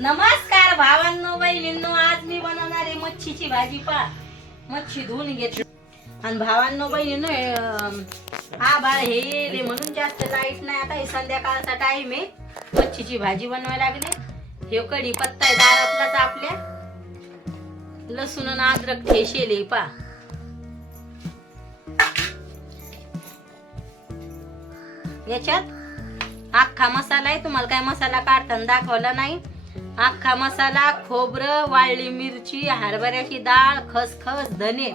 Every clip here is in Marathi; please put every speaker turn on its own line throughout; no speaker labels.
नमस्कार भावांनो बहिणींनो आज मी बनवणार आहे मच्छीची भाजी पा मच्छी धुवून घेतली. आणि भावांनो बहिणींनो हा बाळ हे रे म्हणून जास्त लाइट नाही. आता हे संध्याकाळचा टाइम आहे. मच्छीची भाजी बनवायला लागले. हे कढी पत्ता आहे दारातलाच आपल्या. लसूण आणि अद्रक ठेशेले पा. याच्यात अख्खा मसाला आहे. तुम्हाला काय मसाला काढताना दाखवला नाही. अख्खा मसाला खोबरं वाळली मिरची हरभऱ्याची डाळ खसखस धने.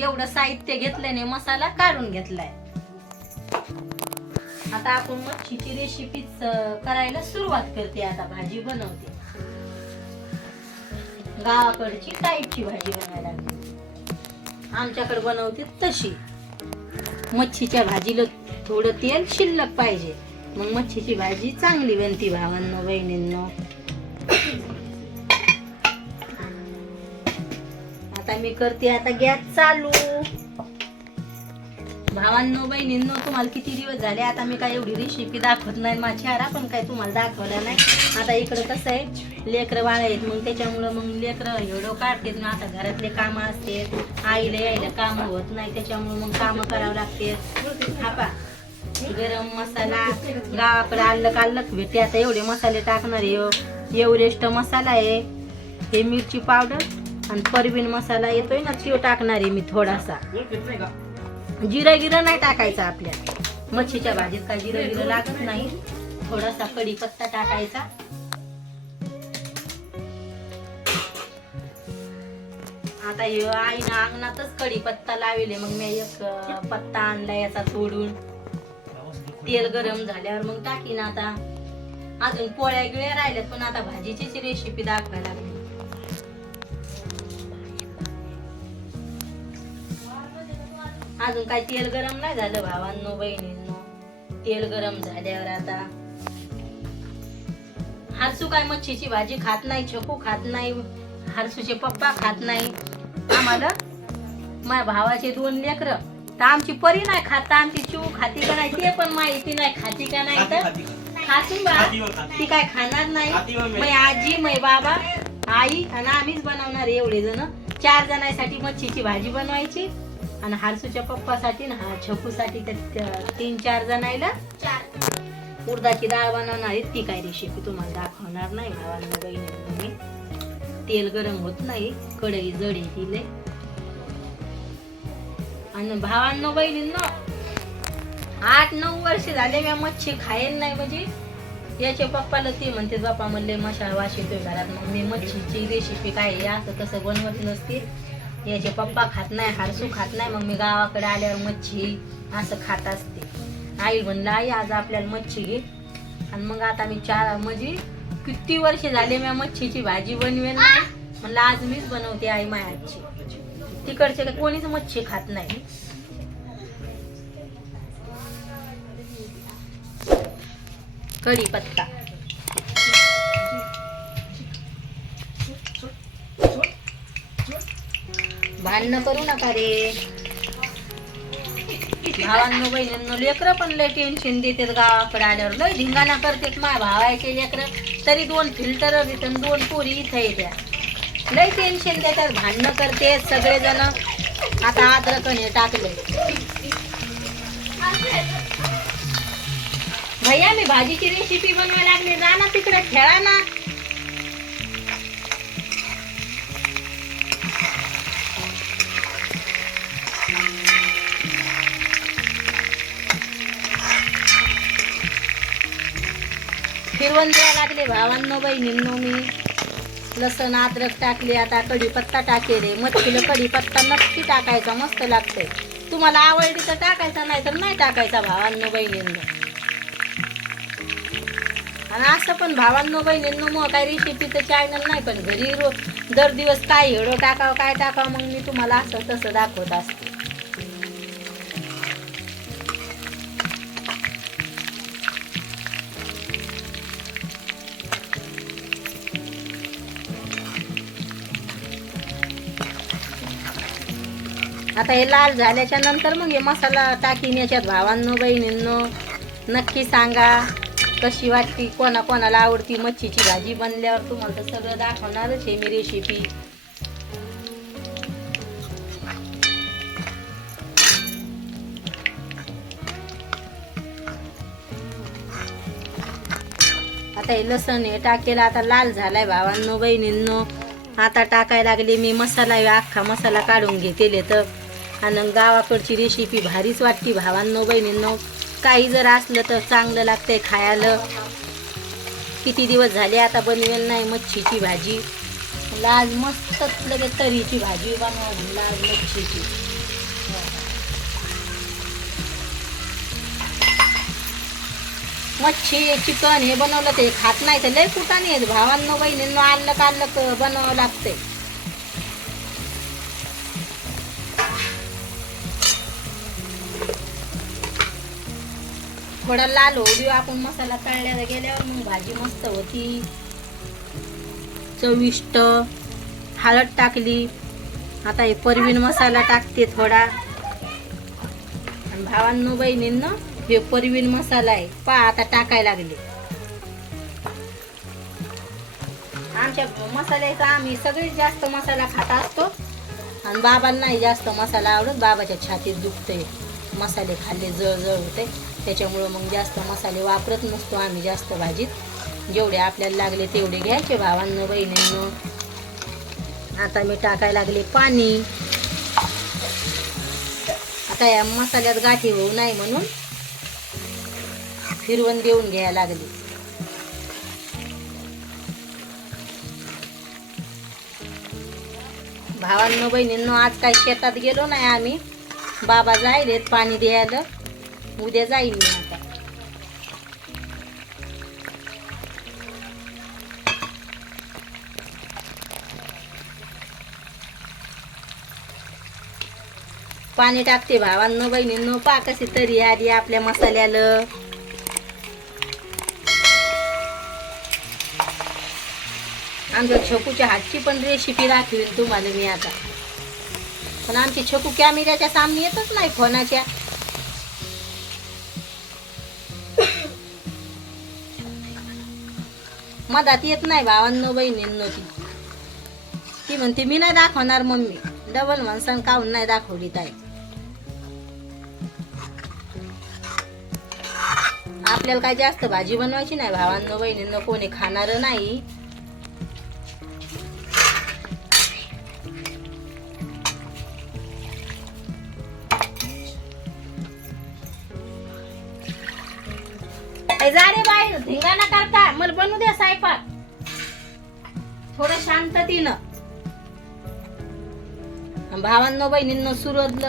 एवढं साहित्य घेतल्याने मसाला काढून घेतलाय. आता आपण मच्छीची रेसिपी करायला सुरुवात करते. आता भाजी बनवते. गावाकडची टाईपची भाजी बनवायला लागली. आमच्याकडे बनवते तशी. मच्छीच्या भाजीला थोडं तेल शिल्लक पाहिजे. मग मच्छीची भाजी चांगली बनती भावांनो बहिणींनो. आता मी करते आता? गॅस चालू. भावांनो बहिणींनो तुम्हाला किती दिवस झाले? आता मी काय एवढी रेसिपी दाखवत नाही. माझी आरा पण काय तुम्हाला दाखवला नाही. आता इकडं कसं आहे लेकरं वाळ आहेत मग त्याच्यामुळं मग लेकरं एवढं काढतेत ना. आता घरातले कामं असते आईला यायला कामं होत नाही. त्याच्यामुळं मग कामं करावं लागते हापा गरम मसाला. गावाकडे आल्लक आल्लक भेटते. आता एवढे मसाले टाकणार. आहे मसाला आहे. हे मिरची पावडर. आणि परवीन मसाला येतोय ना तो टाकणार आहे मी थोडासा. जिरा गिरा नाही टाकायचा आपल्या. मच्छीच्या भाजीत काय जिरा गिरा लागत नाही. थोडासा कढीपत्ता टाकायचा. आता आईनं अंगणातच कढीपत्ता लावले मग मी एक पत्ता आणला याचा सोडून तेल गरम झाल्यावर मग टाकीन आता. अजून पोळ्या गिळ्या राहिल्यात पण आता भाजीचीच रेसिपी दाखवायला लागली. अजून काय तेल गरम नाही झालं भावांनो बहिणींनो. तेल गरम झाल्यावर आता हरसू काय मच्छीची भाजी खात नाही छकू खात नाही हरसूचे पप्पा खात नाही. आम्हाला माझ्या भावाचे दोन लेकर. तर आमची परी नाही खात आमची चिऊ खाती का नाही ते पण माहिती नाही खाती का नाही तर खाती बा. ती काय खाणार नाही.
बा मी.
आजी मै बाबा आई आणि आम्हीच बनवणार एवढे जण चार जणांसाठी मच्छीची भाजी बनवायची. आणि हारसूच्या पप्पासाठी आणि हा छपूसाठी त्या तीन चार जणायला उडदाची डाळ बनवणार आहे ती काय रेसिपी तुम्हाला दाखवणार नाही भावांना बहिणींना मी. तेल गरम होत नाही कढई जड आहे लय आणि भावांनो बहिणींनो आठ नऊ वर्ष झाले मी मच्छी खायला नाही म्हणजे. याच्या पप्पाला ते म्हणते बापा म्हणले मशाळ वास येतोय घरात. मग मी मच्छीची रेसिपी काय आहे असं कसं बनवत नसते. याचे पप्पा खात नाही हारसू खात नाही मग मी गावाकडे आल्यावर मच्छी असं खात असते. आई म्हणलं आई आज आपल्याला मच्छी. घे आणि मग आता मी चार म्हणजे किती वर्ष झाले मी मच्छीची भाजी बनवेल नाही. म्हणलं आज मीच बनवते आई मायाची तिकडचे काही कोणीच मच्छी खात नाही. कढीपत्ता. भांडणं करू नका रे. भावांनो बहिणींनो लेकरं पण लय टेन्शन देतात गावाकडे आल्यावर. लय धिंगाणा करतात मा भावायचे लेकरं. तरी दोन फिल्टर देतात दोन पोरी इथं येत्या लय टेन्शन देतात भांडणं करते सगळेजण. आता अद्रकने टाकले भैया मी भाजीची रेसिपी बनवायला लागली. जा ना तिकडे खेळा ना. फिरवून द्यायला लागले भावांनो बहिणींनो मी. लसण अद्रक टाकले आता कढीपत्ता टाकेले मच्छीला कढीपत्ता नक्की टाकायचा मस्त लागतंय. तुम्हाला आवडली तर टाकायचा नाही तर नाही टाकायचा भावांनो बहिणींनो. आणि असं पण भावांनो बहिणींनो मग काय रेसिपीचं चॅनल नाही पण घरी रो दर दिवस काय हिडो टाकावं काय टाकावं मग मी तुम्हाला असं तसं दाखवत असते. आता हे लाल झाल्याच्यानंतर मग हे मसाला टाकीन याच्यात भावांनो बहिणींनो. नक्की सांगा कशी वाटते कोणा कोणाला आवडती मच्छीची भाजी बनल्यावर तुम्हाला तर सगळं दाखवणारच आहे मी रेसिपी आता हे लसण हे टाकेल आता लाल झालाय भावांनो बहिणींनो. आता टाकायला लागले मी मसाला अख्खा मसाला काढून घेतेले तर. आणि गावाकडची रेसिपी भारीच वाटते. भावांनो बहिणींनो काही जर असलं तर चांगलं लागतंय खायला. किती दिवस झाले आता बनवेल नाही मच्छीची भाजी. लाज मस्त लगेच तरीची भाजी बनवा लाज मच्छीची. मच्छी चिकन हे बनवलं ते खात नाही तर लय कुठं नाही भावांनो बहिणींनो आणलं काढलं बनवावं लागतंय. थोडा लाल होऊ देऊ. आपण मसाला तळल्याला गेल्यावर मग भाजी मस्त होती. चविष्ट. हळद टाकली. आता हे परवीन मसाला टाकते थोडा. आणि भावांनो बहिणींना हे परवीन मसाला आहे. पा आता टाकायला लागले. आमच्या मसाल्याचा आम्ही सगळ्यात जास्त मसाला खात असतो. आणि बाबांनाही जास्त मसाला आवडत बाबाच्या छातीत दुखतंय. मसाले खाल्ले जळजळ होते. त्याच्यामुळं मग जास्त मसाले वापरत नसतो आम्ही जास्त भाजीत. जेवढे आपल्याला लागले तेवढे घ्यायचे भावांना बहिणींनो. आता मी टाकायला लागले पाणी. आता या मसाल्यात गाठी होऊ नाही म्हणून फिरवून देऊन घ्यायला लागली. भावांनो बहिणींनो आज काय शेतात गेलो नाही आम्ही. बाबा जायलेत पाणी द्यायला. उद्या जाईल मी आता. पाणी टाकते भावांनो बहिणींनो पा कशी तरी आली आपल्या मसाल्याला. आमच्या छोकूच्या हातची पण रेसिपी दाखवीन तुम्हाला मी आता. पण आमची छकू कॅमेऱ्याच्या सामने येतच नाही फोनाच्या. मधात येत नाही भावांनो बहिणींनो ती. ती म्हणते मी नाही दाखवणार मम्मी. डबल म्हणसन काहून नाही दाखवली ताई. आपल्याला काय जास्त भाजी बनवायची नाही भावांनो बहिणींनो कोणी खाणार नाही. जा रे बाई धिंगाणा करता. मला बनू द्या सायपाक. थोडं शांततीनं भावांनो बहिणींनो सुरत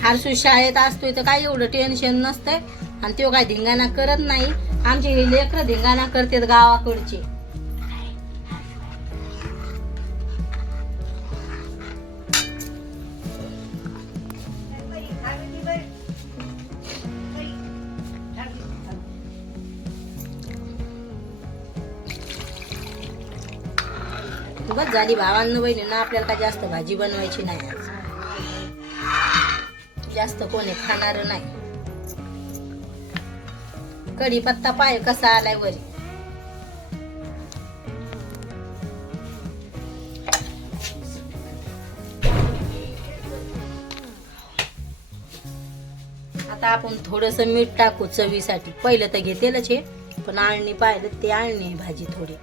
हारसू शाळेत असतोय तर काय एवढं टेन्शन नसतंय. आणि तो काय धिंगाणा करत नाही. आमचे हे लेकरं धिंगाणा करतात गावाकडचे. बस झाली भावांनो बहिणींना आपल्याला काय जास्त भाजी बनवायची नाही आज. जास्त कोणी खाणार नाही. कढीपत्ता पाय कसा आलाय वरी आता आपण थोडस मीठ टाकू चवीसाठी. पहिलं तर घेतेलच हे पण आळणी पाहिलं ते आणणी आहे भाजी थोडी.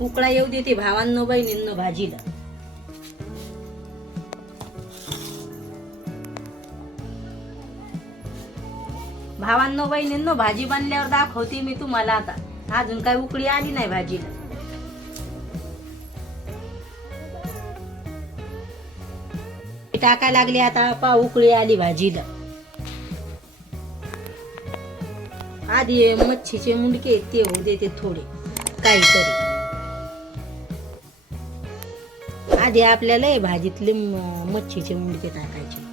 उकळा येऊ देते भावांनो बहिणींनो भाजीला. भावांनो बहिणींनो भाजी बनल्यावर दाखवते मी तुम्हाला आता. अजून काय उकळी आली नाही भाजीला. टाकाय लागली आता पा उकळी आली भाजीला. आधी मच्छीचे मुंडके ते होऊ देते थोडे काहीतरी. आधी आपल्याला हे भाजीतले मच्छीचे मुंडके टाकायचे.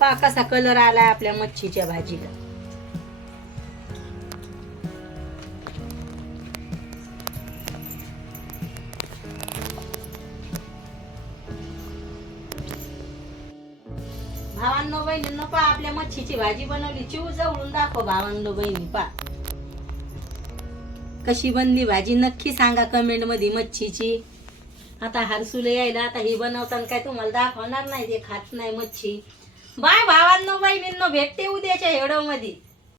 पहा कसा कलर आलाय आपल्या मच्छीच्या भाजीला. भावांनो बहिणींनो पा आपल्या मच्छीची भाजी बनवली. चिव जवळून दाखव भावांनो बहिणी पा कशी बनली भाजी? नक्की सांगा कमेंटमध्ये मच्छीची. आता हरसुले यायला आता ही बनवताना काय तुम्हाला दाखवणार नाही ते खात नाही मच्छी. बाय भावांनो बहिणींनो भेटते उद्याच्या हेडो मध्ये